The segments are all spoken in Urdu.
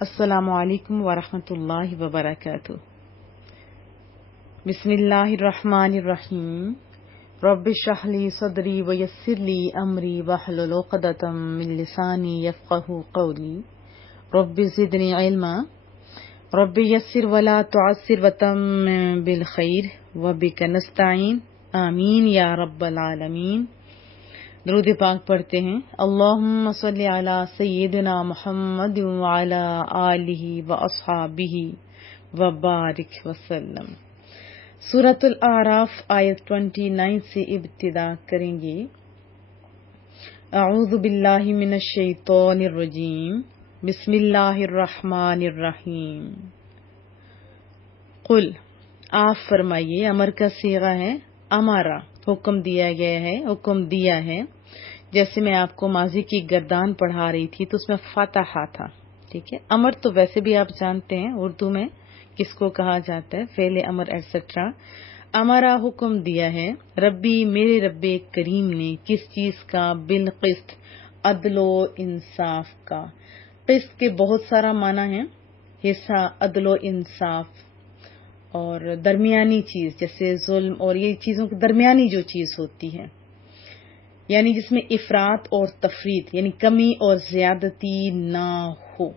السلام علیکم ورحمۃ اللہ وبرکاتہ۔ بسم اللہ الرحمن الرحیم۔ رب اشرح لی صدری ویسر لی امری واحلل عقدۃ من لسانی یفقہوا قولی۔ رب زدنی علما، رب یسر ولا تعسر وتمم بالخیر وبک نستعین، آمین یا رب العالمین۔ درود پاک پڑھتے ہیں۔ اللہم صلی علی سیدنا محمد وعلی آلہ واصحابہ وبارک وسلم۔ سورۃ الاعراف آیت 29 سے ابتدا کریں گے۔ اعوذ باللہ من الشیطان الرجیم، بسم اللہ الرحمن الرحیم۔ قل، آپ فرمائیے، امر کا صیغہ ہے امارا، حکم دیا گیا ہے، حکم دیا ہے۔ جیسے میں آپ کو ماضی کی گردان پڑھا رہی تھی تو اس میں فاتحہ تھا، ٹھیک ہے۔ امر تو ویسے بھی آپ جانتے ہیں اردو میں کس کو کہا جاتا ہے، فعل امر ایٹسٹرا۔ امارا حکم دیا ہے، ربی میرے رب کریم نے، کس چیز کا؟ بالقسط، عدل و انصاف کا۔ قسط کے بہت سارا معنی ہے، حصہ، عدل و انصاف اور درمیانی چیز، جیسے ظلم اور یہ چیزوں کے درمیانی جو چیز ہوتی ہے، یعنی جس میں افراط اور تفریط یعنی کمی اور زیادتی نہ ہو۔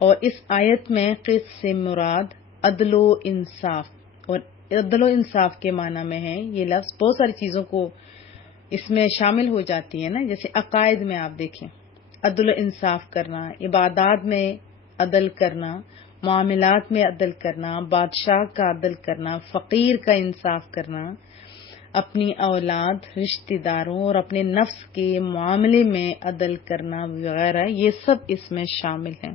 اور اس آیت میں قسط سے مراد عدل و انصاف، اور عدل و انصاف کے معنی میں ہے یہ لفظ بہت ساری چیزوں کو اس میں شامل ہو جاتی ہے نا، جیسے عقائد میں آپ دیکھیں عدل و انصاف کرنا، عبادات میں عدل کرنا، معاملات میں عدل کرنا، بادشاہ کا عدل کرنا، فقیر کا انصاف کرنا، اپنی اولاد، رشتہ داروں اور اپنے نفس کے معاملے میں عدل کرنا وغیرہ، یہ سب اس میں شامل ہیں۔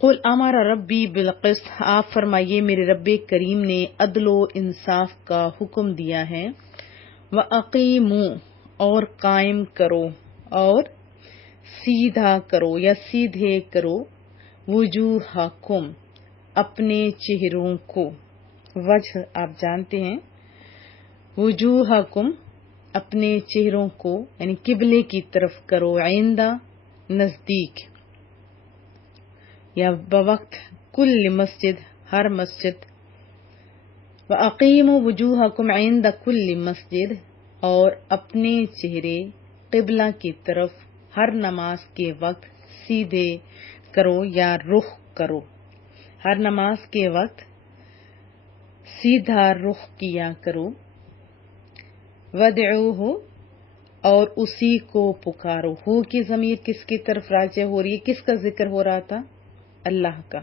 قل امر ربی بالقسط، آپ فرمائیے میرے رب کریم نے عدل و انصاف کا حکم دیا ہے۔ وَأَقِیمُوا، اور قائم کرو اور سیدھا کرو یا سیدھے کرو، وجوہکم، اپنے چہروں کو۔ وجہ آپ جانتے ہیں، وجوہکم، اپنے چہروں کو یعنی قبلے کی طرف کرو، عند، نزدیک، یا بوقت، کل مسجد، ہر مسجد۔ وَأَقِیمُوا وُجُوهَكُمْ عِنْدَ كُلِّ مسجد، اور اپنے چہرے قبلہ کی طرف ہر نماز کے وقت سیدھے کرو یا رخ کرو، ہر نماز کے وقت سیدھا رخ کیا کرو۔ وَادْعُوهُ، اور اسی کو پکارو۔ ہو کی ضمیر کس کی طرف راجع ہو رہی ہے؟ کس کا ذکر ہو رہا تھا؟ اللہ کا۔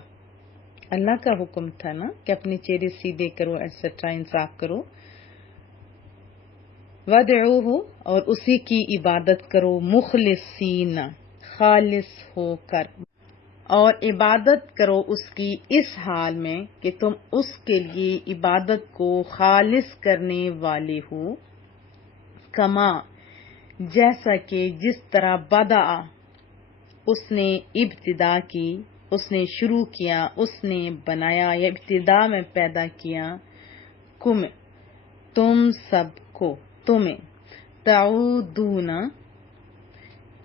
اللہ کا حکم تھا نا کہ اپنے چہرے سیدھے کرو ایٹسٹرا، انصاف کرو۔ وَادْعُوهُ، اور اسی کی عبادت کرو، مخلصین، خالص ہو کر، اور عبادت کرو اس کی اس حال میں کہ تم اس کے لیے عبادت کو خالص کرنے والے ہو۔ کما، جیسا کہ، جس طرح، بدأ، اس نے ابتدا کی، اس نے شروع کیا، اس نے بنایا یا ابتدا میں پیدا کیا، کم، تم سب کو، تمہیں، تعودون،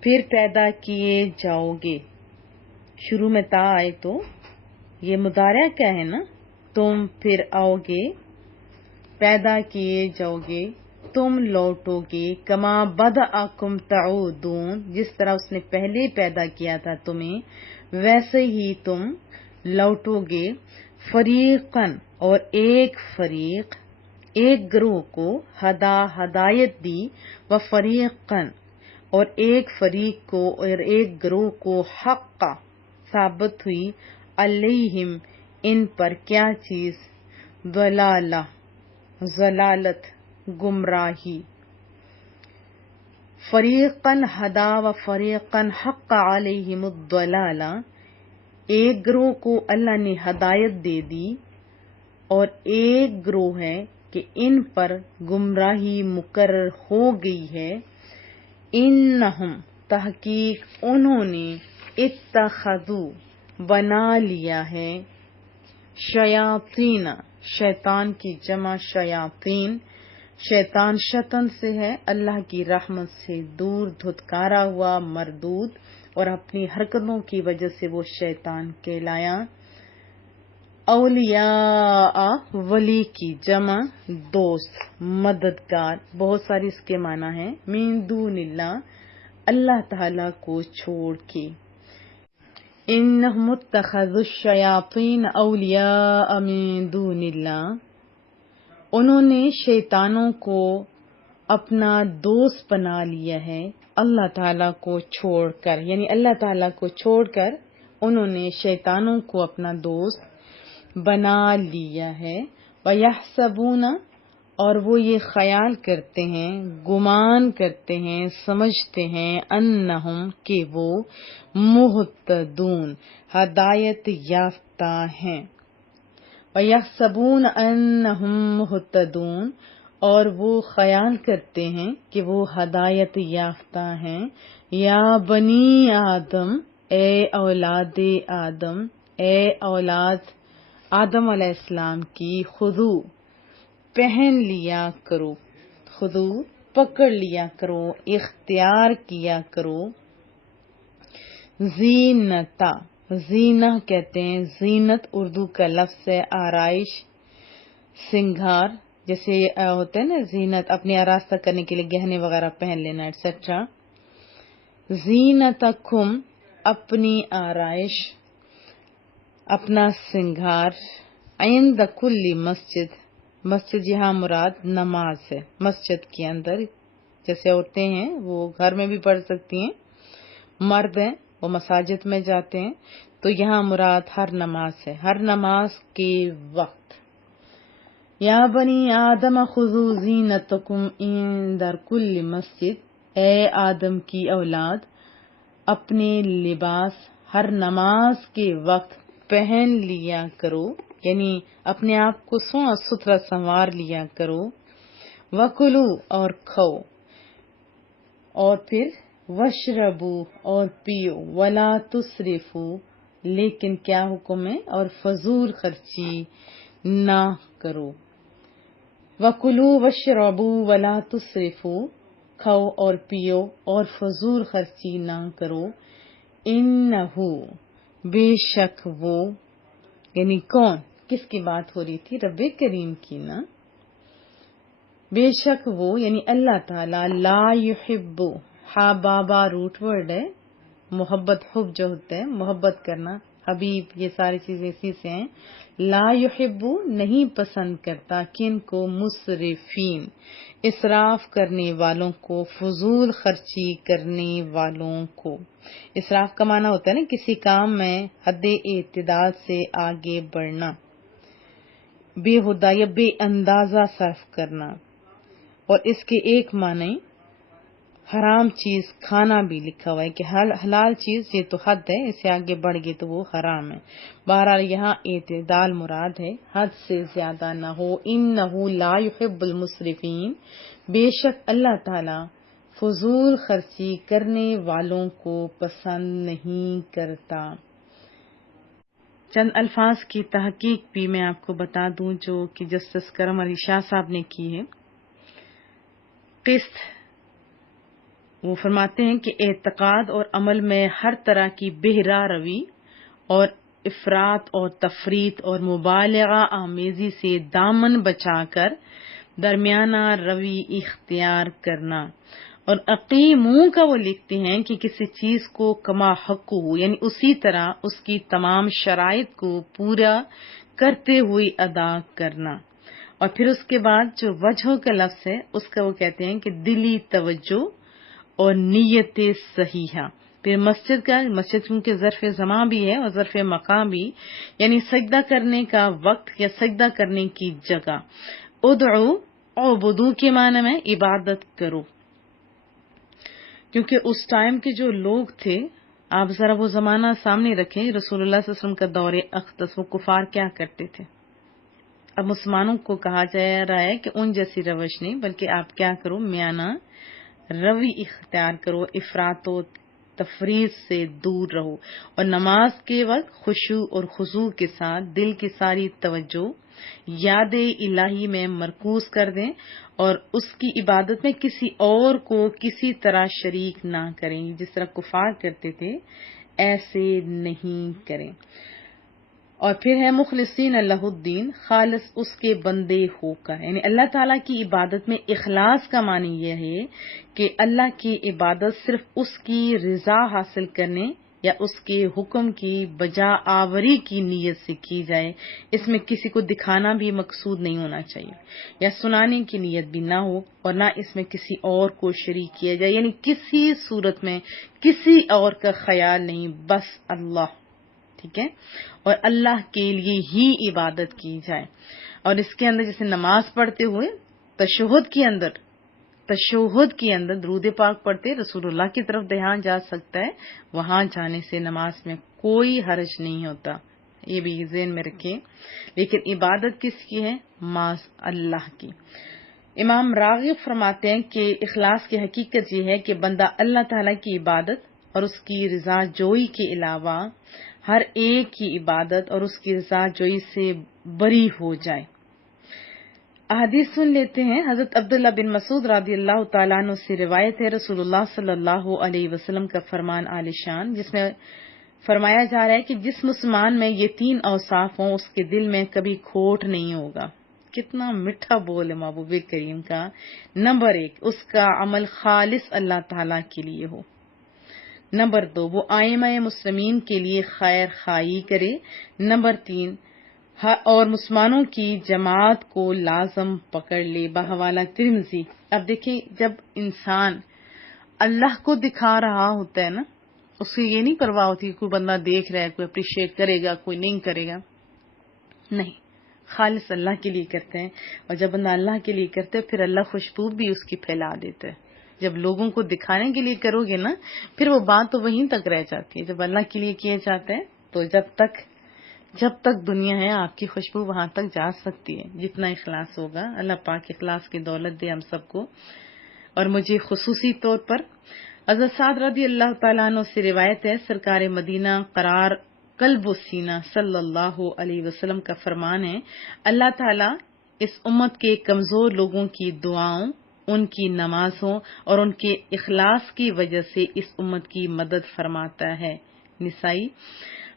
پھر پیدا کیے جاؤ گے۔ شروع میں تا آئے تو یہ مضارع کیا ہے نا، تم پھر آؤ گے، پیدا کیے جاؤ گے، تم لوٹو گے، کما بدأکم تعودون، جس طرح اس نے پہلے پیدا کیا تھا تمہیں ویسے ہی تم لوٹو گے۔ فریقاً، اور ایک فریق، ایک گروہ کو، ہدایت دی، و فریقاً، اور ایک فریق کو اور ایک گروہ کو، حق، ثابت ہوئی، علیہم، ان پر کیا چیز؟ ضلالہ، ضلالت، گمراہی۔ فریقاً ہدا و فریقاً حق علیہم الضلالہ، ایک گروہ کو اللہ نے ہدایت دے دی اور ایک گروہ ہے کہ ان پر گمراہی مقرر ہو گئی ہے۔ انہم، تحقیق انہوں نے، اتخذوا، بنا لیا ہے، شیاطین، شیطان کی جمع شیاطین، شیطان شطن سے ہے، اللہ کی رحمت سے دور، دھتکارا ہوا، مردود، اور اپنی حرکتوں کی وجہ سے وہ شیطان کہلایا۔ اولیاء ولی کی جمع دوست، مددگار، بہت ساری اس کے معنی ہیں۔ من دون اللہ، اللہ تعالی کو چھوڑ کے۔ انہم اتخذوا الشیاطین اولیاء من دون اللہ، انہوں نے شیطانوں کو اپنا دوست بنا لیا ہے اللہ تعالیٰ کو چھوڑ کر، یعنی اللہ تعالیٰ کو چھوڑ کر انہوں نے شیطانوں کو اپنا دوست بنا لیا ہے۔ وَيَحْسَبُونَ، اور وہ یہ خیال کرتے ہیں، گمان کرتے ہیں، سمجھتے ہیں، انہم کہ وہ مہتدون ہدایت یافتہ ہیں۔ وَيَحْسَبُونَ أَنَّهُمْ مُهْتَدُونَ، اور وہ خیال کرتے ہیں کہ وہ ہدایت یافتہ ہیں۔ یا بنی آدم، اے اولاد آدم، اے اولاد آدم علیہ السلام کی، خذو پہن لیا کرو، خذو پکڑ لیا کرو، اختیار کیا کرو، زینتا، زینہ کہتے ہیں، زینت اردو کا لفظ ہے، آرائش، سنگھار، جیسے ہوتا ہے نا زینت، اپنی آراستہ کرنے کے لیے گہنے وغیرہ پہن لینا ایٹسٹرا۔ زینتکم، اپنی آرائش، اپنا سنگھار، عند کل مسجد، مسجد یہاں مراد نماز ہے، مسجد کے اندر، جیسے عورتیں ہیں وہ گھر میں بھی پڑھ سکتی ہیں، مرد ہیں وہ مساجد میں جاتے ہیں، تو یہاں مراد ہر نماز ہے، ہر نماز کے وقت۔ یا بنی آدم خذوا زینتکم عند کل مسجد، اے آدم کی اولاد اپنے لباس ہر نماز کے وقت پہن لیا کرو، یعنی اپنے آپ کو ستھرا سنوار لیا کرو۔ وکلو، اور کھاؤ، اور پھر وشربو، اور پیو، ولا تسرفو، لیکن کیا حکم ہے، اور فضول خرچی نہ کرو۔ وکلو وشربو ولا تسرفو، کھاؤ اور پیو اور فضول خرچی نہ کرو۔ انہو، بے شک وہ، یعنی کون، کس کی بات ہو رہی تھی، رب کریم کی نا، بے شک وہ یعنی اللہ تعالی، لا یحب، ہا بابا روٹ ورڈ ہے، محبت، حب جو ہوتا ہے محبت کرنا، حبیب، یہ ساری چیزیں اسی سے ہیں۔ لا یحب، نہیں پسند کرتا، کن کو، مسرفین، اسراف کرنے والوں کو، فضول خرچی کرنے والوں کو۔ اسراف کا معنی ہوتا ہے نا کسی کام میں حد اعتدال سے آگے بڑھنا، بے ہدہ یا بے اندازہ صرف کرنا، اور اس کے ایک معنی حرام چیز کھانا بھی لکھا ہوا ہے کہ حلال چیز یہ تو حد ہے، اس سے آگے بڑھ گئی تو وہ حرام ہے۔ بہرحال یہاں اعتدال مراد ہے، حد سے زیادہ نہ ہو۔ انہو لا یحب المسرفین، بے شک اللہ تعالی فضول خرچی کرنے والوں کو پسند نہیں کرتا۔ چند الفاظ کی تحقیق بھی میں آپ کو بتا دوں جو کہ جسٹس کرم علی شاہ صاحب نے کی ہے۔ قسط، وہ فرماتے ہیں کہ اعتقاد اور عمل میں ہر طرح کی بہرہ روی اور افراط اور تفریط اور مبالغہ آمیزی سے دامن بچا کر درمیانہ روی اختیار کرنا۔ اور اقیموں کا وہ لکھتے ہیں کہ کسی چیز کو کما حق ہو، یعنی اسی طرح اس کی تمام شرائط کو پورا کرتے ہوئے ادا کرنا۔ اور پھر اس کے بعد جو وجہ کا لفظ ہے اس کا وہ کہتے ہیں کہ دلی توجہ اور نیت صحیحہ۔ پھر مسجد کا، مسجد کیونکہ ظرف زمان بھی ہے اور ظرف مقام بھی، یعنی سجدہ کرنے کا وقت یا سجدہ کرنے کی جگہ۔ ادعو، عبدو کے معنی میں عبادت کرو، کیونکہ اس ٹائم کے جو لوگ تھے، آپ ذرا وہ زمانہ سامنے رکھیں، رسول اللہ صلی اللہ علیہ وسلم کا دور اقدس، وہ کفار کیا کرتے تھے۔ اب مسلمانوں کو کہا جا رہا ہے کہ ان جیسی روش نہیں، بلکہ آپ کیا کرو، میانہ روی اختیار کرو، افراط و تفریط سے دور رہو، اور نماز کے وقت خشوع اور خضوع کے ساتھ دل کی ساری توجہ یاد الہی میں مرکوز کر دیں، اور اس کی عبادت میں کسی اور کو کسی طرح شریک نہ کریں، جس طرح کفار کرتے تھے ایسے نہیں کریں۔ اور پھر ہے مخلصین اللہ الدین، خالص اس کے بندے ہو کر، یعنی اللہ تعالیٰ کی عبادت میں اخلاص کا معنی یہ ہے کہ اللہ کی عبادت صرف اس کی رضا حاصل کرنے یا اس کے حکم کی بجا آوری کی نیت سے کی جائے۔ اس میں کسی کو دکھانا بھی مقصود نہیں ہونا چاہیے، یا سنانے کی نیت بھی نہ ہو، اور نہ اس میں کسی اور کو شریک کیا جائے، یعنی کسی صورت میں کسی اور کا خیال نہیں، بس اللہ، ٹھیک ہے، اور اللہ کے لیے ہی عبادت کی جائے۔ اور اس کے اندر جیسے نماز پڑھتے ہوئے تشہد کے اندر درود پاک پڑھتے رسول اللہ کی طرف دھیان جا سکتا ہے، وہاں جانے سے نماز میں کوئی حرج نہیں ہوتا، یہ بھی ذہن میں رکھیں۔ لیکن عبادت کس کی ہے؟ محض اللہ کی۔ امام راغب فرماتے ہیں کہ اخلاص کی حقیقت یہ ہے کہ بندہ اللہ تعالیٰ کی عبادت اور اس کی رضا جوئی کے علاوہ ہر ایک کی عبادت اور اس کی رضا جوئی سے بری ہو جائے۔ احادیث سن لیتے ہیں۔ حضرت عبداللہ بن مسعود رضی اللہ تعالیٰ عنہ سے روایت ہے، رسول اللہ صلی اللہ علیہ وسلم کا فرمان عالی شان، جس میں فرمایا جا رہا ہے کہ جس مسلمان میں یہ 3 اوصاف ہوں اس کے دل میں کبھی کھوٹ نہیں ہوگا۔ کتنا میٹھا بول ہے محبوب کریم کا۔ نمبر 1، اس کا عمل خالص اللہ تعالیٰ کے لیے ہو۔ نمبر 2، وہ ائمہ مسلمین کے لیے خیر خواہی کرے۔ نمبر 3، اور مسلمانوں کی جماعت کو لازم پکڑ لے۔ بحوالہ ترمذی۔ اب دیکھیں، جب انسان اللہ کو دکھا رہا ہوتا ہے نا، اس کی یہ نہیں پرواہ ہوتی کہ کوئی بندہ دیکھ رہا ہے، کوئی اپریشیٹ کرے گا، کوئی نہیں کرے گا، نہیں، خالص اللہ کے لیے کرتے ہیں۔ اور جب بندہ اللہ کے لیے کرتے ہے، پھر اللہ خوشبو بھی اس کی پھیلا دیتا ہے۔ جب لوگوں کو دکھانے کے لیے کرو گے نا، پھر وہ بات تو وہیں تک رہ جاتی ہے۔ جب اللہ کے لیے کیے جاتے ہیں تو جب تک دنیا ہے آپ کی خوشبو وہاں تک جا سکتی ہے، جتنا اخلاص ہوگا۔ اللہ پاک اخلاص کی دولت دے ہم سب کو، اور مجھے خصوصی طور پر۔ حضرت سعد رضی اللہ تعالیٰ عنہ سے روایت ہے، سرکار مدینہ قرار قلب و سینہ صلی اللہ علیہ وسلم کا فرمان ہے، اللہ تعالیٰ اس امت کے کمزور لوگوں کی دعاؤں، ان کی نمازوں اور ان کے اخلاص کی وجہ سے اس امت کی مدد فرماتا ہے۔ نسائی۔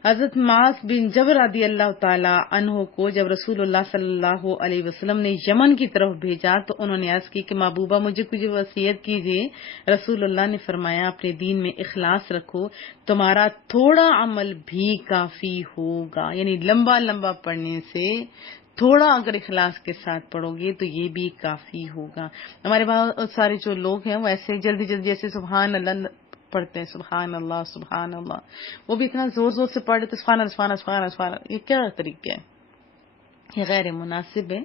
حضرت معاذ بن جبل رضی اللہ تعالی عنہ کو جب رسول اللہ صلی اللہ علیہ وسلم نے یمن کی طرف بھیجا تو انہوں نے عرض کی کہ محبوبہ مجھے کچھ وصیت کیجیے۔ رسول اللہ نے فرمایا، اپنے دین میں اخلاص رکھو، تمہارا تھوڑا عمل بھی کافی ہوگا، یعنی لمبا پڑھنے سے تھوڑا اگر اخلاص کے ساتھ پڑھو گے تو یہ بھی کافی ہوگا۔ ہمارے بہت سارے جو لوگ ہیں وہ ایسے جلدی ایسے سبحان اللہ پڑھتے ہیں، سبحان اللہ سبحان اللہ، وہ بھی اتنا زور سے پڑھ رہے تو سبحان اللہ سبحان اللہ سبحان اللہ سبحان اللہ، یہ کیا طریقہ ہے؟ یہ غیر مناسب ہے۔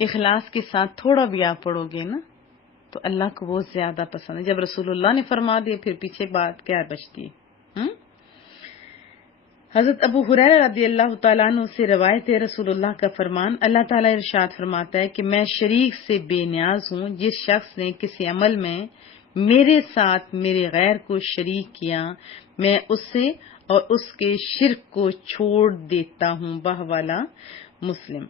اخلاص کے ساتھ تھوڑا بھی آپ پڑھو گے نا تو اللہ کو بہت زیادہ پسند ہے۔ جب رسول اللہ نے فرما دیا پھر پیچھے بات کیا بچتی ہے؟ حضرت ابو ہریرہ رضی اللہ تعالیٰ عنہ سے روایت ہے، رسول اللہ کا فرمان، اللہ تعالیٰ ارشاد فرماتا ہے کہ میں شریک سے بے نیاز ہوں۔ جس شخص نے کسی عمل میں میرے ساتھ میرے غیر کو شریک کیا، میں اسے اور اس کے شرک کو چھوڑ دیتا ہوں۔ بحوالہ مسلم۔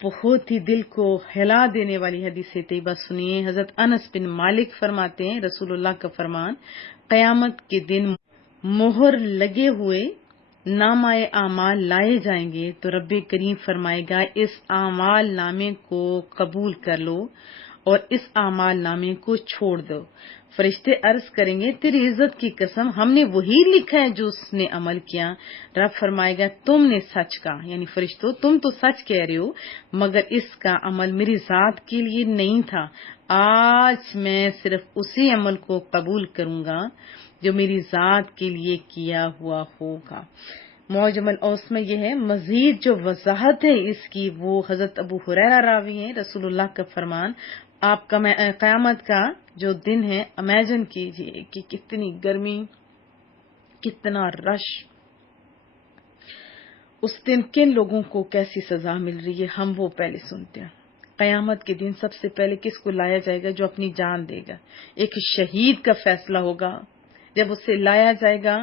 بہت ہی دل کو ہلا دینے والی حدیث طیبہ سنیے۔ حضرت انس بن مالک فرماتے ہیں، رسول اللہ کا فرمان، قیامت کے دن مہر لگے ہوئے نامہ اعمال لائے جائیں گے تو رب کریم فرمائے گا، اس اعمال نامے کو قبول کر لو اور اس اعمال نامے کو چھوڑ دو۔ فرشتے عرض کریں گے، تیری عزت کی قسم، ہم نے وہی لکھا ہے جو اس نے عمل کیا۔ رب فرمائے گا، تم نے سچ کہا، یعنی فرشتوں تم تو سچ کہہ رہے ہو، مگر اس کا عمل میری ذات کے لیے نہیں تھا۔ آج میں صرف اسی عمل کو قبول کروں گا جو میری ذات کے لیے کیا ہوا ہوگا۔ معجم الاوسط میں یہ ہے۔ مزید جو وضاحت ہے اس کی، وہ حضرت ابو ہریرہ راوی ہیں، رسول اللہ کا فرمان، آپ کا قیامت کا جو دن ہے، امیجن کیجئے کہ کتنی گرمی، کتنا رش، اس دن کن لوگوں کو کیسی سزا مل رہی ہے، ہم وہ پہلے سنتے ہیں۔ قیامت کے دن سب سے پہلے کس کو لایا جائے گا؟ جو اپنی جان دے گا. ایک شہید کا فیصلہ ہوگا. جب اسے لایا جائے گا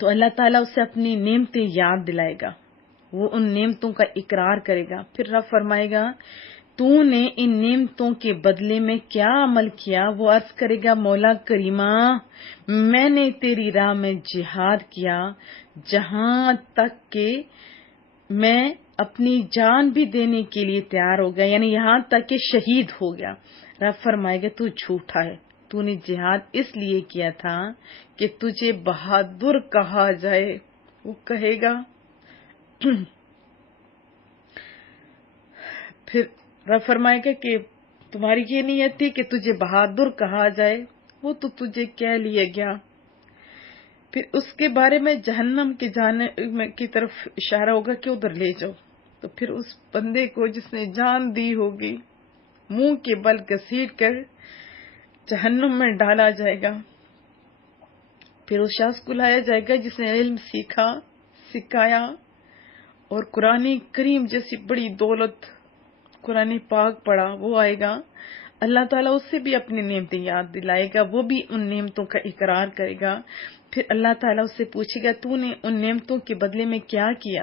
تو اللہ تعالیٰ اسے اپنی نعمتیں یاد دلائے گا. وہ ان نعمتوں کا اقرار کرے گا. پھر رب فرمائے گا تو نے ان نعمتوں کے بدلے میں کیا عمل کیا؟ وہ عرض کرے گا مولا کریمہ میں نے تیری راہ میں جہاد کیا جہاں تک کہ میں اپنی جان بھی دینے کے لیے تیار ہو گیا، یعنی یہاں تک کہ شہید ہو گیا. رب فرمائے گا تو جھوٹا ہے، تو نے جہاد اس لیے کیا تھا کہ تجھے بہادر کہا جائے. وہ کہے گا پھر رب فرمائے گا کہ تمہاری یہ نیت تھی کہ تجھے بہادر کہا جائے، وہ تو تجھے کہہ لیا گیا. پھر اس کے بارے میں جہنم کے جانے کی طرف اشارہ ہوگا کہ ادھر لے جاؤ. تو پھر اس بندے کو جس نے جان دی ہوگی منہ کے بل گھسیٹ کر جہنم میں ڈالا جائے گا. پھر اس شخص کو لایا جائے گا جس نے علم سیکھا، سکھایا اور قرآن کریم جیسی بڑی دولت قرآن پاک پڑھا. وہ آئے گا، اللہ تعالیٰ اس سے بھی اپنی نعمتیں یاد دلائے گا، وہ بھی ان نعمتوں کا اقرار کرے گا. پھر اللہ تعالیٰ اس سے پوچھے گا تو نے ان نعمتوں کے بدلے میں کیا کیا؟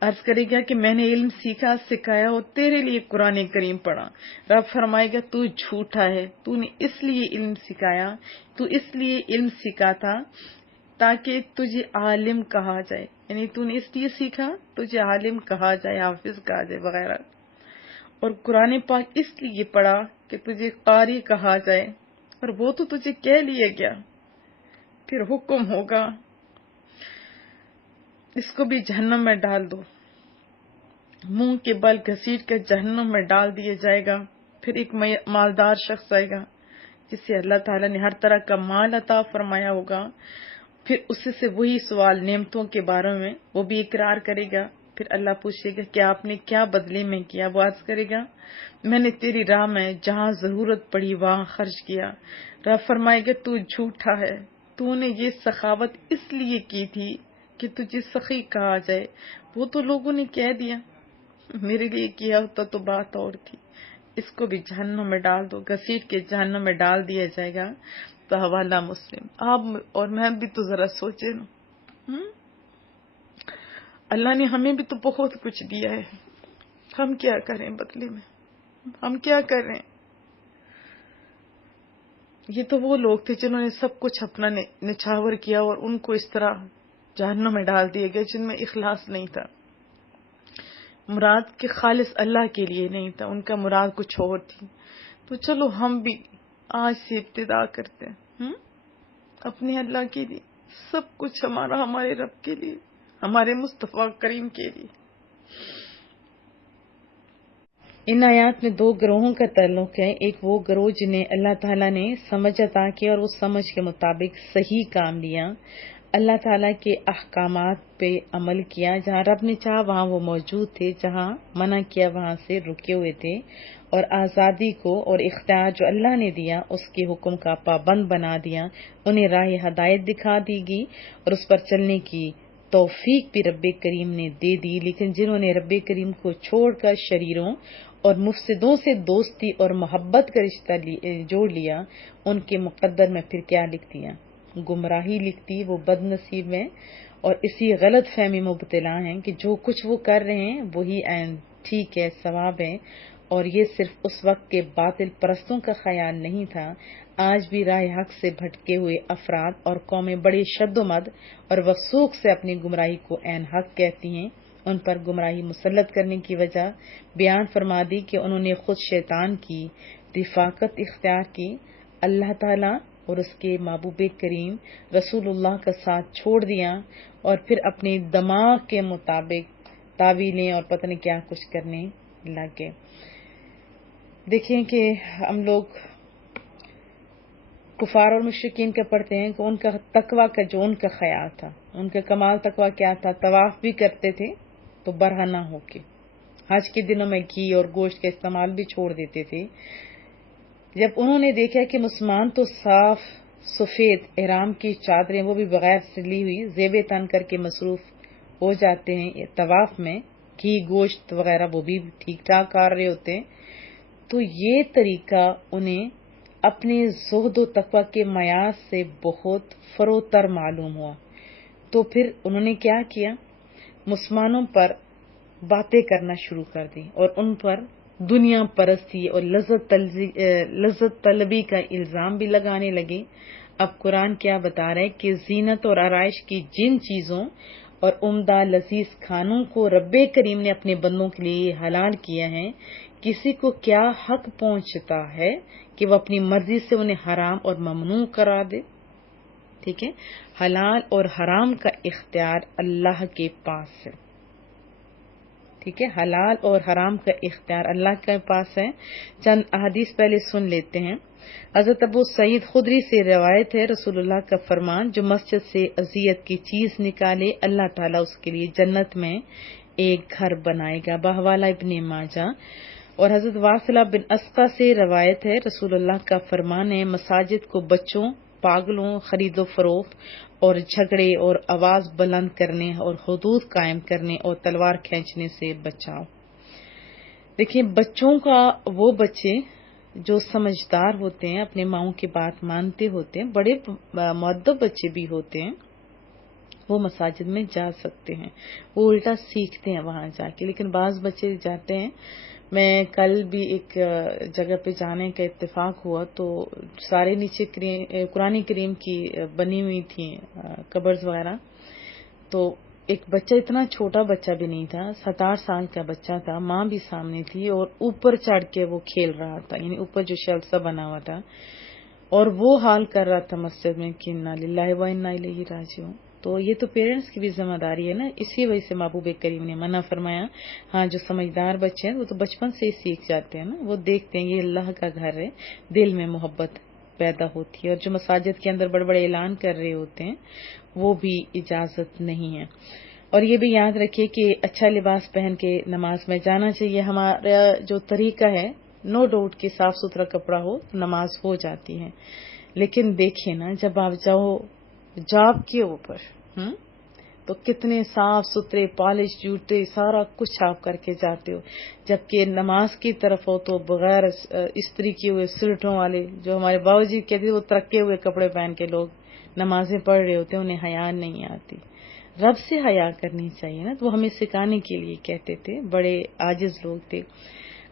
عرض کرے گا کہ میں نے علم سیکھا، سکھایا اور تیرے لیے قرآن کریم پڑھا. رب فرمائے گا تو جھوٹا ہے، تو نے اس لیے علم سکھایا، تو اس لیے علم سیکھا تھا تاکہ تجھے عالم کہا جائے، یعنی تو نے اس لیے سیکھا تجھے عالم کہا جائے، حافظ کہا جائے وغیرہ. اور قرآن پاک اس لیے پڑھا کہ تجھے قاری کہا جائے، اور وہ تو تجھے کہہ لیا گیا. پھر حکم ہوگا اس کو بھی جہنم میں ڈال دو. منہ کے بل گھسیٹ کر جہنم میں ڈال دیا جائے گا. پھر ایک مالدار شخص آئے گا جسے اللہ تعالیٰ نے ہر طرح کا مال عطا فرمایا ہوگا. پھر اس سے وہی سوال نعمتوں کے بارے میں، وہ بھی اقرار کرے گا. پھر اللہ پوچھے گا کہ آپ نے کیا بدلے میں کیا؟ وہ عرض کرے گا میں نے تیری راہ میں جہاں ضرورت پڑی وہاں خرچ کیا. رب فرمائے گا تو جھوٹا ہے، تو نے یہ سخاوت اس لیے کی تھی کہ تجھے سخی کہا جائے، وہ تو لوگوں نے کہہ دیا، میرے لیے کیا ہوتا تو بات اور تھی. اس کو بھی جہنم میں ڈال دو، گھسیٹ کے جہنم میں ڈال دیا جائے گا. تو حوالہ مسلم. آپ اور میں بھی تو ذرا سوچے نا، اللہ نے ہمیں بھی تو بہت کچھ دیا ہے، ہم کیا کریں بدلے میں؟ ہم کیا کریں؟ یہ تو وہ لوگ تھے جنہوں نے سب کچھ اپنا نچھاور کیا اور ان کو اس طرح جہنم میں ڈال دیے گئے جن میں اخلاص نہیں تھا، مراد کے خالص اللہ کے لیے نہیں تھا، ان کا مراد کچھ اور تھی. تو چلو ہم بھی آج سے ابتدا کرتے ہیں اپنے اللہ کے لیے، سب کچھ ہمارا ہمارے رب کے لیے، ہمارے مصطفیٰ کریم کے لیے. ان آیات میں دو گروہوں کا تعلق ہے. ایک وہ گروہ جنہیں اللہ تعالیٰ نے سمجھ عطا کیا اور اس سمجھ کے مطابق صحیح کام لیا، اللہ تعالیٰ کے احکامات پہ عمل کیا، جہاں رب نے چاہا وہاں وہ موجود تھے، جہاں منع کیا وہاں سے رکے ہوئے تھے، اور آزادی کو اور اختیار جو اللہ نے دیا اس کے حکم کا پابند بنا دیا. انہیں راہ ہدایت دکھا دی گئی اور اس پر چلنے کی توفیق بھی رب کریم نے دے دی. لیکن جنہوں نے رب کریم کو چھوڑ کر شریروں اور مفسدوں سے دوستی اور محبت کا رشتہ جوڑ لیا، ان کے مقدر میں پھر کیا لکھتی ہیں؟ گمراہی لکھتی. وہ بد نصیب ہیں اور اسی غلط فہمی مبتلا ہیں کہ جو کچھ وہ کر رہے ہیں وہی ٹھیک ہے، ثواب ہے. اور یہ صرف اس وقت کے باطل پرستوں کا خیال نہیں تھا، آج بھی راہ حق سے بھٹکے ہوئے افراد اور قومیں بڑے شد و مد اور وثوق سے اپنی گمراہی کو عین حق کہتی ہیں. ان پر گمراہی مسلط کرنے کی وجہ بیان فرما دی کہ انہوں نے خود شیطان کی رفاقت اختیار کی، اللہ تعالیٰ اور اس کے محبوب کریم رسول اللہ کا ساتھ چھوڑ دیا، اور پھر اپنے دماغ کے مطابق تعویلیں اور پتہ نہیں کیا کچھ کرنے لگ گئے. دیکھیں کہ ہم لوگ کفار اور مشرکین کا پڑھتے ہیں کہ ان کا تقوی کا جو ان کا خیال تھا، ان کا کمال تقوی کیا تھا؟ طواف بھی کرتے تھے تو برہنہ ہو کے، حج کے دنوں میں گھی اور گوشت کا استعمال بھی چھوڑ دیتے تھے. جب انہوں نے دیکھا کہ مسلمان تو صاف سفید احرام کی چادریں وہ بھی بغیر سلی ہوئی زیب تن کر کے مصروف ہو جاتے ہیں طواف میں، گھی گوشت وغیرہ وہ بھی ٹھیک ٹھاک کھا رہے ہوتے ہیں. تو یہ طریقہ انہیں اپنے زہد و تقوی کے معیار سے بہت فروتر معلوم ہوا. تو پھر انہوں نے کیا کیا، مسلمانوں پر باتیں کرنا شروع کر دی اور ان پر دنیا پرستی اور لذت طلبی کا الزام بھی لگانے لگے. اب قرآن کیا بتا رہا ہے کہ زینت اور آرائش کی جن چیزوں اور عمدہ لذیذ کھانوں کو رب کریم نے اپنے بندوں کے لیے حلال کیا ہے، کسی کو کیا حق پہنچتا ہے کہ وہ اپنی مرضی سے انہیں حرام اور ممنوع قرار دے. ٹھیک ہے، حلال اور حرام کا اختیار اللہ کے پاس ہے. ٹھیک ہے، حلال اور حرام کا اختیار اللہ کے پاس ہے. چند احادیث پہلے سن لیتے ہیں. حضرت ابو سعید خدری سے روایت ہے، رسول اللہ کا فرمان، جو مسجد سے اذیت کی چیز نکالے اللہ تعالیٰ اس کے لیے جنت میں ایک گھر بنائے گا. بحوالہ ابن ماجہ. اور حضرت واصلہ بن اسقا سے روایت ہے، رسول اللہ کا فرمان ہے، مساجد کو بچوں، پاگلوں، خرید و فروخت اور جھگڑے اور آواز بلند کرنے اور حدود قائم کرنے اور تلوار کھینچنے سے بچاؤ. دیکھیں، بچوں کا وہ بچے جو سمجھدار ہوتے ہیں، اپنے ماؤں کی بات مانتے ہوتے ہیں، بڑے مؤدب بچے بھی ہوتے ہیں، وہ مساجد میں جا سکتے ہیں، وہ الٹا سیکھتے ہیں وہاں جا کے. لیکن بعض بچے جاتے ہیں. میں کل بھی ایک جگہ پہ جانے کا اتفاق ہوا تو سارے نیچے قرآن کریم کی بنی ہوئی تھی کبرز وغیرہ. تو ایک بچہ، اتنا چھوٹا بچہ بھی نہیں تھا، 7-8 سال کا بچہ تھا، ماں بھی سامنے تھی اور اوپر چڑھ کے وہ کھیل رہا تھا، یعنی اوپر جو شیلف سا بنا ہوا تھا، اور وہ حال کر رہا تھا مسجد میں کہ انا للہ و انا الیہ راجعون. تو یہ تو پیرنٹس کی بھی ذمہ داری ہے نا. اسی وجہ سے محبوب کریم نے منع فرمایا. ہاں، جو سمجھدار بچے ہیں وہ تو بچپن سے ہی سیکھ جاتے ہیں نا، وہ دیکھتے ہیں یہ اللہ کا گھر ہے، دل میں محبت پیدا ہوتی ہے. اور جو مساجد کے اندر بڑے بڑے اعلان کر رہے ہوتے ہیں وہ بھی اجازت نہیں ہے. اور یہ بھی یاد رکھیے کہ اچھا لباس پہن کے نماز میں جانا چاہیے. ہمارا جو طریقہ ہے، نو ڈاؤٹ کہ صاف ستھرا کپڑا ہو تو نماز ہو جاتی ہے. لیکن دیکھیں نا، جب آپ جاؤ جاب کے اوپر تو کتنے صاف ستھرے پالش جوتے سارا کچھ آپ کر کے جاتے ہو، جبکہ نماز کی طرف ہو تو بغیر استری کیے ہوئے سلٹوں والے، جو ہمارے باوجی کہتے وہ ترکے ہوئے کپڑے پہن کے لوگ نمازیں پڑھ رہے ہوتے ہیں، انہیں حیا نہیں آتی. رب سے حیا کرنی چاہیے نا. تو وہ ہمیں سکھانے کے لیے کہتے تھے، بڑے عاجز لوگ تھے.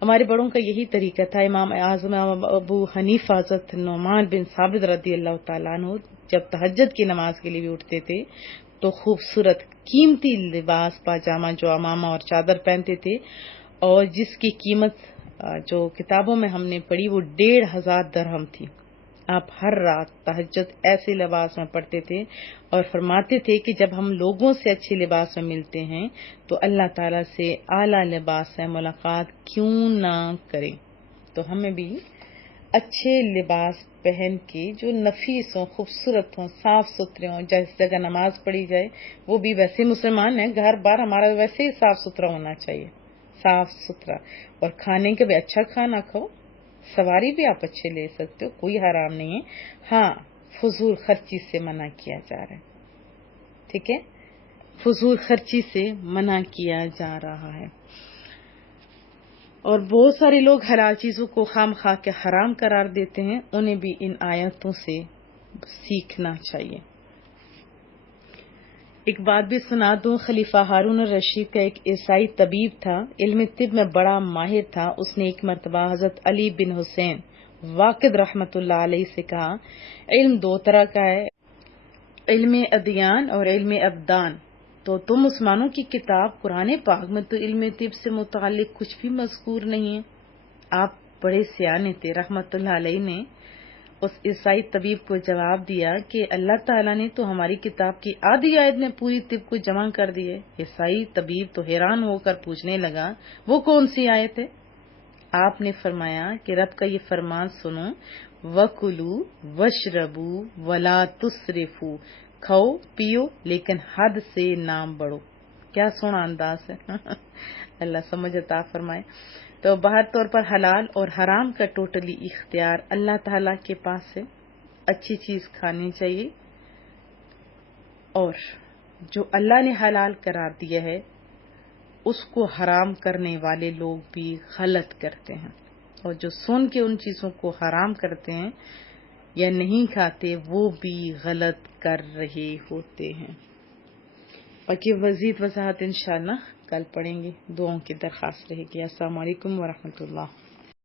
ہمارے بڑوں کا یہی طریقہ تھا. امام اعظم ابو حنیفہ حضرت نعمان بن ثابت رضی اللہ تعالیٰ عنہ جب تہجد کی نماز کے لیے بھی اٹھتے تھے تو خوبصورت قیمتی لباس پاجامہ جو امامہ اور چادر پہنتے تھے، اور جس کی قیمت جو کتابوں میں ہم نے پڑھی وہ 1,500 درہم تھی. آپ ہر رات تہجد ایسے لباس میں پڑھتے تھے اور فرماتے تھے کہ جب ہم لوگوں سے اچھے لباس میں ملتے ہیں تو اللہ تعالیٰ سے اعلیٰ لباس سے ملاقات کیوں نہ کریں. تو ہمیں بھی اچھے لباس پہن کے جو نفیس ہوں، خوبصورت ہوں، صاف ستھرے ہوں، جس جگہ نماز پڑھی جائے وہ بھی ویسے مسلمان ہیں، گھر بار ہمارا ویسے ہی صاف ستھرا ہونا چاہیے، صاف ستھرا. اور کھانے کے بھی اچھا کھانا کھاؤ، سواری بھی آپ اچھے لے سکتے ہو، کوئی حرام نہیں ہے. ہاں، فضول خرچی سے منع کیا جا رہا ہے. ٹھیک ہے، فضول خرچی سے منع کیا جا رہا ہے. اور بہت سارے لوگ حلال چیزوں کو خام خواہ کے حرام قرار دیتے ہیں، انہیں بھی ان آیتوں سے سیکھنا چاہیے. ایک بات بھی سنا دوں، خلیفہ ہارون الرشید کا ایک عیسائی طبیب تھا، علم طب میں بڑا ماہر تھا. اس نے ایک مرتبہ حضرت علی بن حسین واقد رحمت اللہ علیہ سے کہا، علم 2 طرح کا ہے، علم ادیان اور علم ابدان. تو تم مسلمانوں کی کتاب قرآن پاک میں تو علم طب سے متعلق کچھ بھی مذکور نہیں ہے. آپ بڑے سیانے تھے. رحمت اللہ علیہ نے اس عیسائی طبیب کو جواب دیا کہ اللہ تعالیٰ نے تو ہماری کتاب کی آدھی آیت میں پوری طب کو جمع کر دی ہے. عیسائی طبیب تو حیران ہو کر پوچھنے لگا، وہ کون سی آیت ہے؟ آپ نے فرمایا کہ رب کا یہ فرمان سنو، وَكُلُوا وَاشْرَبُوا وَلَا تُسْرِفُوا، کھاؤ پیو لیکن حد سے نہ بڑھو. کیا سونا انداز ہے. اللہ سمجھ عطا فرمائے. تو باہر طور پر حلال اور حرام کا ٹوٹلی اختیار اللہ تعالیٰ کے پاس ہے. اچھی چیز کھانی چاہیے، اور جو اللہ نے حلال قرار دیا ہے اس کو حرام کرنے والے لوگ بھی غلط کرتے ہیں، اور جو سن کے ان چیزوں کو حرام کرتے ہیں یا نہیں کھاتے وہ بھی غلط کر رہے ہوتے ہیں۔ باقی مزید وضاحت انشاءاللہ کل پڑھیں گے، دعاؤں کی درخواست رہے گی۔ السلام علیکم ورحمۃ اللہ۔